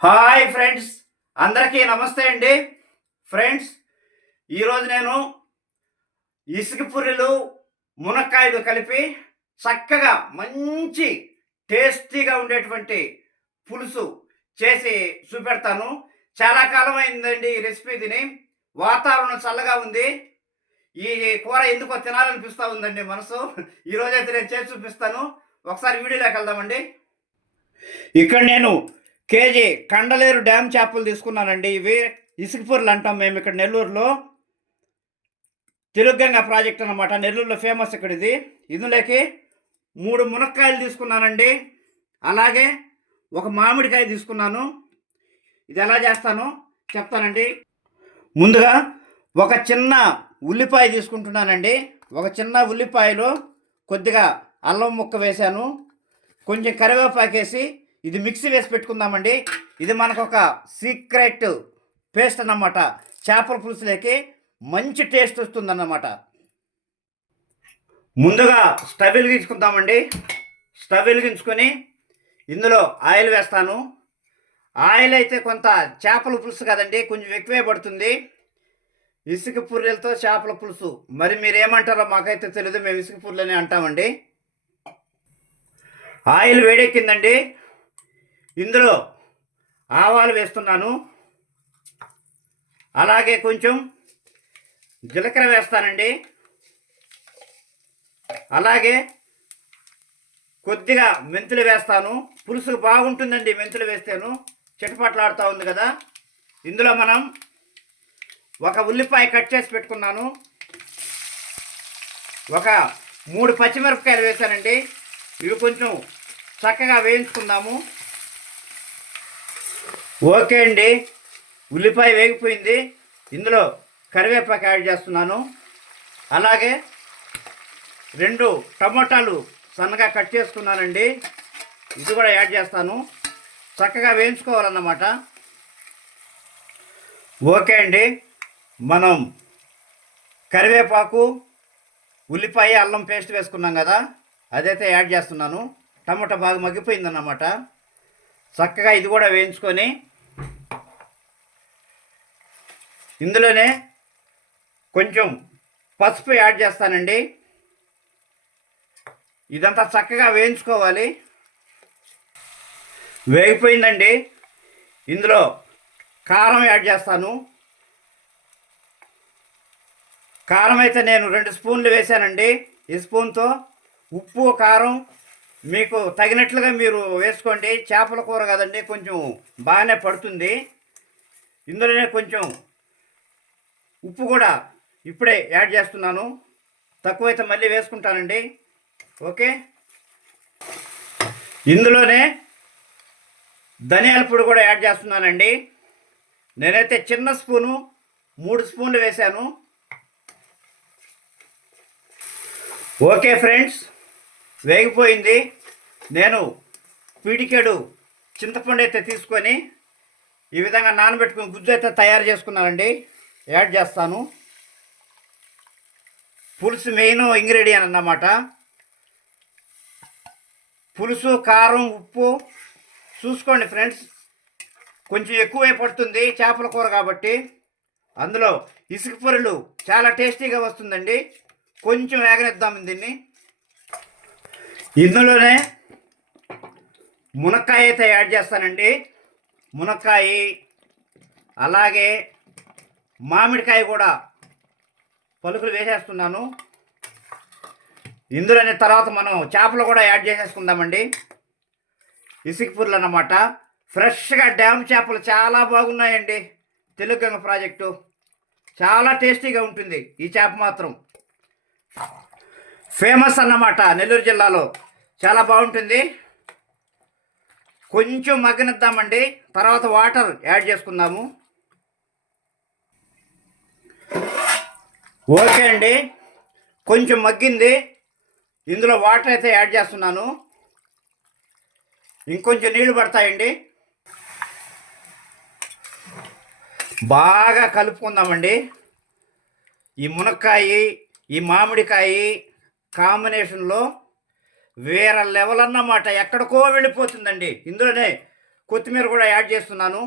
Hi friends, అందరికీ నమస్తే అండి. ఫ్రెండ్స్, ఈరోజు నేను ఇసుక పుర్రెలు మునక్కాయలు కలిపి చక్కగా మంచి టేస్టీగా ఉండేటువంటి పులుసు చేసి చూపెడతాను. చాలా కాలం అయిందండి ఈ రెసిపీ తిని. వాతావరణం చల్లగా ఉంది. ఈ కూర ఎందుకో తినాలనిపిస్తూ ఉందండి మనసు. ఈరోజైతే నేను చేసి చూపిస్తాను. ఒకసారి వీడియోలోకి వెళ్దామండి. ఇక్కడ నేను కేజీ కండలేరు డ్యామ్ చేపలు తీసుకున్నానండి. ఇవి ఇసుకపూరలు అంటాం మేము ఇక్కడ నెల్లూరులో. తెలుగంగ ప్రాజెక్ట్ అనమాట. నెల్లూరులో ఫేమస్ ఇక్కడ ఇది. ఇందులోకి 3 మునక్కాయలు తీసుకున్నానండి. అలాగే ఒక మామిడికాయ తీసుకున్నాను. ఇది ఎలా చేస్తానో చెప్తానండి. ముందుగా ఒక చిన్న ఉల్లిపాయ తీసుకుంటున్నానండి. ఒక చిన్న ఉల్లిపాయలో కొద్దిగా అల్లం ముక్క వేశాను, కొంచెం కరివేపాకేసి ఇది మిక్సీ వేసి పెట్టుకుందామండి. ఇది మనకు ఒక సీక్రెట్ పేస్ట్ అన్నమాట. చేపల పులుసులోకి మంచి టేస్ట్ వస్తుందన్నమాట. ముందుగా స్టవ్ వెలిగించుకుందామండి. స్టవ్ వెలిగించుకొని ఇందులో ఆయిల్ వేస్తాను. ఆయిల్ అయితే కొంత చేపల పులుసు కదండి, కొంచెం ఎక్కువే పడుతుంది. ఇసుక పుర్రెలతో చేపల పులుసు, మరి మీరు ఏమంటారో మాకైతే తెలియదు. మేము ఇసుక పుర్రెలనే అంటామండి. ఆయిల్ వేడెక్కిందండి. ఇందులో ఆవాలు వేస్తున్నాను. అలాగే కొంచెం జీలకర్ర వేస్తానండి. అలాగే కొద్దిగా మెంతులు వేస్తాను. పులుసు బాగుంటుందండి మెంతులు వేస్తాను. చిటపట్లాడుతూ ఉంది కదా. ఇందులో మనం ఒక ఉల్లిపాయ కట్ చేసి పెట్టుకున్నాను. ఒక 3 పచ్చిమిరపకాయలు వేసానండి. ఇవి కొంచెం చక్కగా వేయించుకుందాము. ఓకే అండి, ఉల్లిపాయ వేగిపోయింది. ఇందులో కరివేపాకు యాడ్ చేస్తున్నాను. అలాగే 2 టమోటాలు సన్నగా కట్ చేసుకున్నానండి. ఇది కూడా యాడ్ చేస్తాను. చక్కగా వేయించుకోవాలన్నమాట. ఓకే అండి, మనం కరివేపాకు, ఉల్లిపాయ, అల్లం పేస్ట్ వేసుకున్నాం కదా, అదైతే యాడ్ చేస్తున్నాను. టమాటా బాగా మగ్గిపోయిందన్నమాట. చక్కగా ఇది కూడా వేయించుకొని ఇందులోనే కొంచెం పసుపు యాడ్ చేస్తానండి. ఇదంతా చక్కగా వేయించుకోవాలి. వేగిపోయిందండి. ఇందులో కారం యాడ్ చేస్తాను. కారం అయితే నేను 2 స్పూన్లు వేసానండి. ఈ స్పూన్తో ఉప్పు, కారం మీకు తగినట్లుగా మీరు వేసుకోండి. చేపల కూర కదండి, కొంచెం బాగానే పడుతుంది. ఇందులోనే కొంచెం ఉప్పు కూడా ఇప్పుడే యాడ్ చేస్తున్నాను. తక్కువైతే మళ్ళీ వేసుకుంటానండి. ఓకే, ఇందులోనే ధనియాల పొడి కూడా యాడ్ చేస్తున్నానండి. నేనైతే చిన్న స్పూను 3 స్పూన్లు వేశాను. ఓకే ఫ్రెండ్స్, వేగిపోయింది. నేను పిడికెడు చింతపండు అయితే తీసుకొని ఈ విధంగా నానబెట్టుకుని గుజ్జు అయితే తయారు చేసుకున్నానండి. యాడ్ చేస్తాను. పులుసు మెయిన్ ఇంగ్రీడియంట్ అన్నమాట. పులుసు, కారం, ఉప్పు చూసుకోండి ఫ్రెండ్స్. కొంచెం ఎక్కువే పడుతుంది చేపల కూర కాబట్టి. అందులో ఇసుక పొరలు చాలా టేస్టీగా వస్తుందండి. కొంచెం వేగనిద్దాం దీన్ని. ఇందులోనే మునక్కాయ అయితే యాడ్ చేస్తానండి. మునక్కాయ, అలాగే మామిడికాయ కూడా పలుకులు వేసేస్తున్నాను. ఇందులోనే తర్వాత మనం చేపలు కూడా యాడ్ చేసేసుకుందామండి. ఇసుక పుర్రెలు అన్నమాట. ఫ్రెష్గా డ్యామ్ చేపలు చాలా బాగున్నాయండి. తెలుగంగ ప్రాజెక్టు చాలా టేస్టీగా ఉంటుంది. ఈ చేప మాత్రం ఫేమస్ అన్నమాట నెల్లూరు జిల్లాలో. చాలా బాగుంటుంది. కొంచెం మగ్గనిద్దామండి. తర్వాత వాటర్ యాడ్ చేసుకుందాము. ఓకే అండి, కొంచెం మగ్గింది. ఇందులో వాటర్ అయితే యాడ్ చేస్తున్నాను. ఇంకొంచెం నీళ్లు పడతాయండి. బాగా కలుపుకుందామండి. ఈ మునక్కాయ, ఈ మామిడికాయ కాంబినేషన్లో వేరే లెవెల్ అన్నమాట. ఎక్కడికో వెళ్ళిపోతుందండి. ఇందులోనే కొత్తిమీర కూడా యాడ్ చేస్తున్నాను.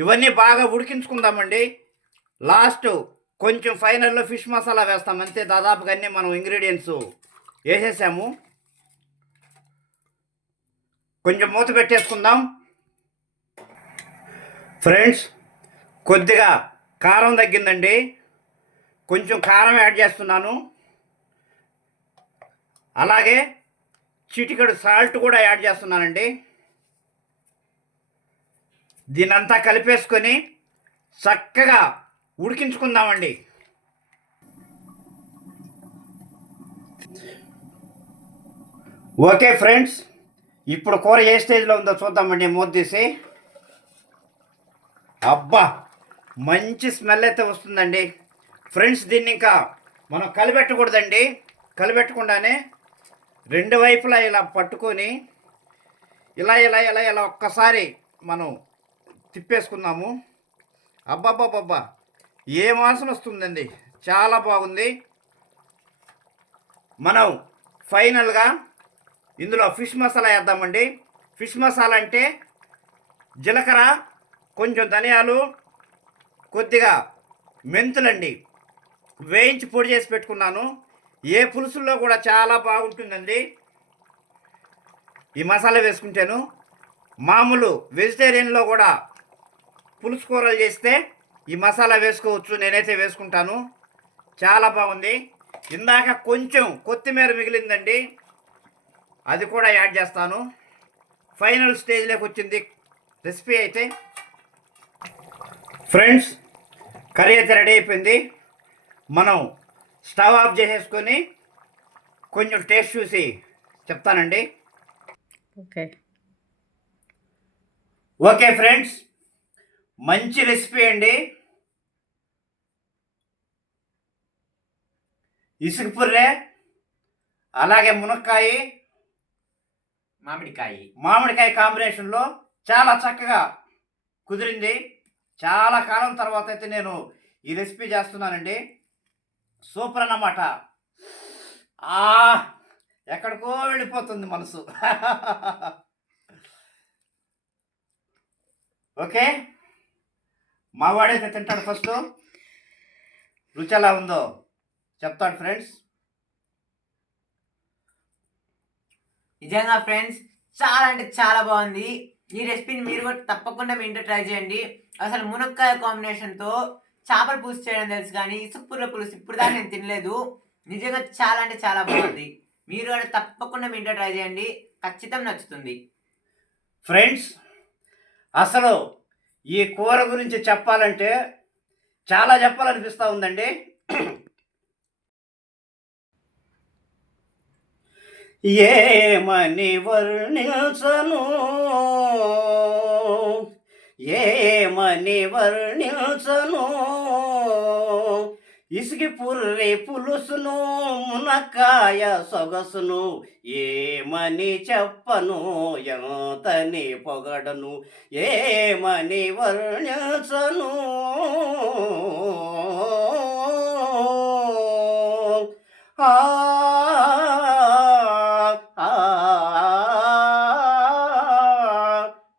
ఇవన్నీ బాగా ఉడికించుకుందామండి. లాస్ట్ కొంచెం ఫైనల్లో ఫిష్ మసాలా వేస్తాం అంతే. దాదాపుగా అన్నీ మనం ఇంగ్రీడియంట్స్ వేసేసాము. కొంచెం మూత పెట్టేసుకుందాం. ఫ్రెండ్స్, కొద్దిగా కారం తగ్గిందండి. కొంచెం కారం యాడ్ చేస్తున్నాను. అలాగే చిటికెడు సాల్ట్ కూడా యాడ్ చేస్తున్నానండి. దీనంతా కలిపేసుకొని చక్కగా ఉడికించుకుందామండి. ఓకే ఫ్రెండ్స్, ఇప్పుడు కూర ఏ స్టేజ్లో ఉందో చూద్దామండి. మూత తీసి, అబ్బా మంచి స్మెల్ అయితే వస్తుందండి. ఫ్రెండ్స్, దీన్ని ఇంకా మనం కలిపెట్టకూడదండి. కలిపెట్టకుండానే రెండు వైపులా ఇలా పట్టుకొని ఇలా ఇలా ఇలా ఇలా ఒక్కసారి మనం తిప్పేసుకుందాము. అబ్బాబ్బాబ్బా, ఏ వాసన వస్తుందండి, చాలా బాగుంది. మనం ఫైనల్గా ఇందులో ఫిష్ మసాలా వేద్దామండి. ఫిష్ మసాలా అంటే జీలకర్ర, కొంచెం ధనియాలు, కొద్దిగా మెంతులండి, వేయించి పొడి చేసి పెట్టుకున్నాను. ఏ పులుసుల్లో కూడా చాలా బాగుంటుందండి ఈ మసాలా వేసుకుంటాను. మామూలు వెజిటేరియన్లో కూడా పులుసు కూరలు చేస్తే ఈ మసాలా వేసుకోవచ్చు. నేనైతే వేసుకుంటాను. చాలా బాగుంది. ఇందాక కొంచెం కొత్తిమీర మిగిలిందండి, అది కూడా యాడ్ చేస్తాను. ఫైనల్ స్టేజ్లోకి వచ్చింది రెసిపీ అయితే. ఫ్రెండ్స్, కర్రీ అయితే రెడీ అయిపోయింది. మనం స్టవ్ ఆఫ్ చేసేసుకొని కొంచెం టేస్ట్ చూసి చెప్తానండి. ఓకే ఫ్రెండ్స్, మంచి రెసిపీ అండి. ఇసుక పుర్రె, అలాగే మునక్కాయ, మామిడికాయ కాంబినేషన్లో చాలా చక్కగా కుదిరింది. చాలా కాలం తర్వాత అయితే నేను ఈ రెసిపీ చేస్తున్నానండి. సూపర్ అన్నమాట. ఎక్కడికో వెళ్ళిపోతుంది మనసు. ఓకే, మా వాడైతే తింటాడు. ఫస్ట్ రుచి ఎలా ఉందో చెప్తాడు ఫ్రెండ్స్. నిజంగా ఫ్రెండ్స్, చాలా అంటే చాలా బాగుంది. ఈ రెసిపీని మీరు కూడా తప్పకుండా మీ ఇంట్లో ట్రై చేయండి. అసలు మునక్కాయ కాంబినేషన్తో చేపల పులుసు చేయడం తెలుసు, కానీ ఇసుకపుర్ల పులుసు ఇప్పుడు దాకా నేను తినలేదు. నిజంగా చాలా అంటే చాలా బాగుంది. మీరు కూడా తప్పకుండా మీ ఇంట్లో ట్రై చేయండి, ఖచ్చితంగా నచ్చుతుంది. ఫ్రెండ్స్, అసలు ఈ కూర గురించి చెప్పాలంటే చాలా చెప్పాలనిపిస్తూ ఉందండి. ఏమని వర్ణించను, ఏమని వర్ణించను, ఇసుకి పుర్రె పులుసును, మునక్కాయ సొగసును, ఏమని చెప్పను, ఎంతని పొగడను, ఏమని వర్ణించను.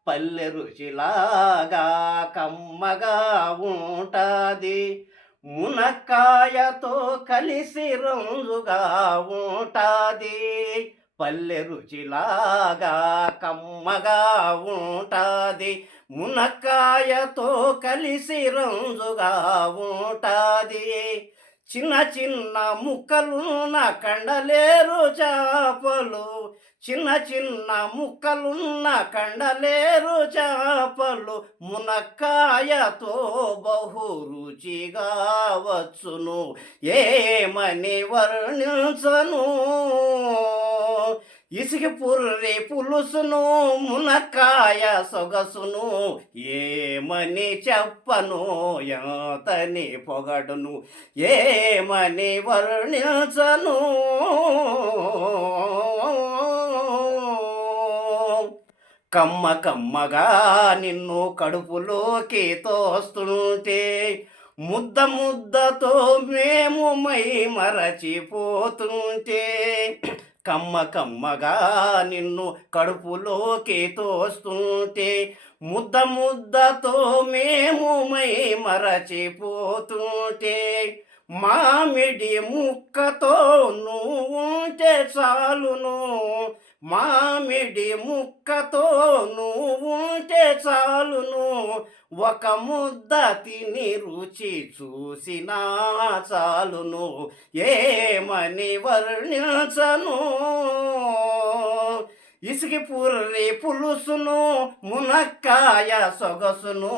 పల్లె రుచిలాగా కమ్మగా ఉంటాది, మునక్కాయతో కలిసి రంగుగా ఉంటాది. పల్లె రుచిలాగా కమ్మగా ఉంటాది, మునక్కాయతో కలిసి రంగుగా ఉంటాది. చిన్న చిన్న ముక్కలున్న కండలేరు చేపలు, చిన్న చిన్న ముక్కలున్న కండలేరు చేపలు, మునక్కాయతో బహు రుచిగా వచ్చును, ఏమని వర్ణించను. ఇసుక పుర్రె పులుసును, మునక్కాయ సొగసును, ఏమని చెప్పను, ఎంతని పొగడును, ఏమని వర్ణించను. కమ్మ కమ్మగా నిన్ను కడుపులోకి తోస్తుంటే, ముద్ద ముద్దతో మేము మై మరచిపోతుంటే, కమ్మ కమ్మగా నిన్ను కడుపులోకి తోస్తుంటే ముద్ద ముద్దతో మేము మై మరచిపోతుంటే మామిడి ముక్కతో నువ్వుంటే చాలును మామిడి ముక్కతో నువ్వుంటే చాలును ఒక ముద్ద తిని రుచి చూసినా చాలును ఏమని వర్ణించను ఇసుకి పుర్రి పులుసును మునక్కాయ సొగసును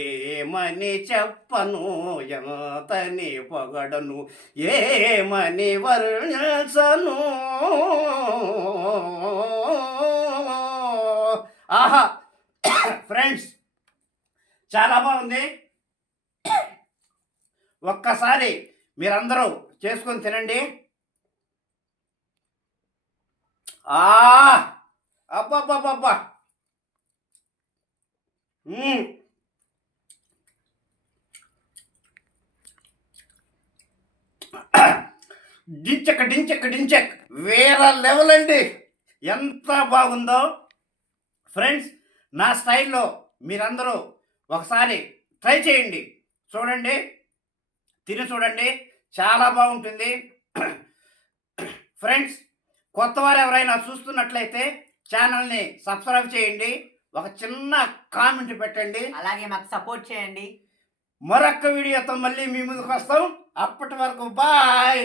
ఏమని చెప్పను ఎంతని పొగడను ఏమని వర్ణించను ఆహా ఫ్రెండ్స్ చాలా బాగుంది. ఒక్కసారి మీరందరూ చేసుకొని తినండి. అబ్బబ్బబ్బబ్బా డించక్ డించక్ డించక్ వేరే లెవెల్ అండి. ఎంత బాగుందో ఫ్రెండ్స్. నా స్టైల్లో మీరందరూ ఒకసారి ట్రై చేయండి, చూడండి, తిని చూడండి, చాలా బాగుంటుంది. ఫ్రెండ్స్, కొత్తవారు ఎవరైనా చూస్తున్నట్లయితే ఛానల్ని సబ్స్క్రైబ్ చేయండి, ఒక చిన్న కామెంట్ పెట్టండి, అలాగే మాకు సపోర్ట్ చేయండి. మరొక్క వీడియోతో మళ్ళీ మీ ముందుకు వస్తాం. అప్పటి వరకు బాయ్.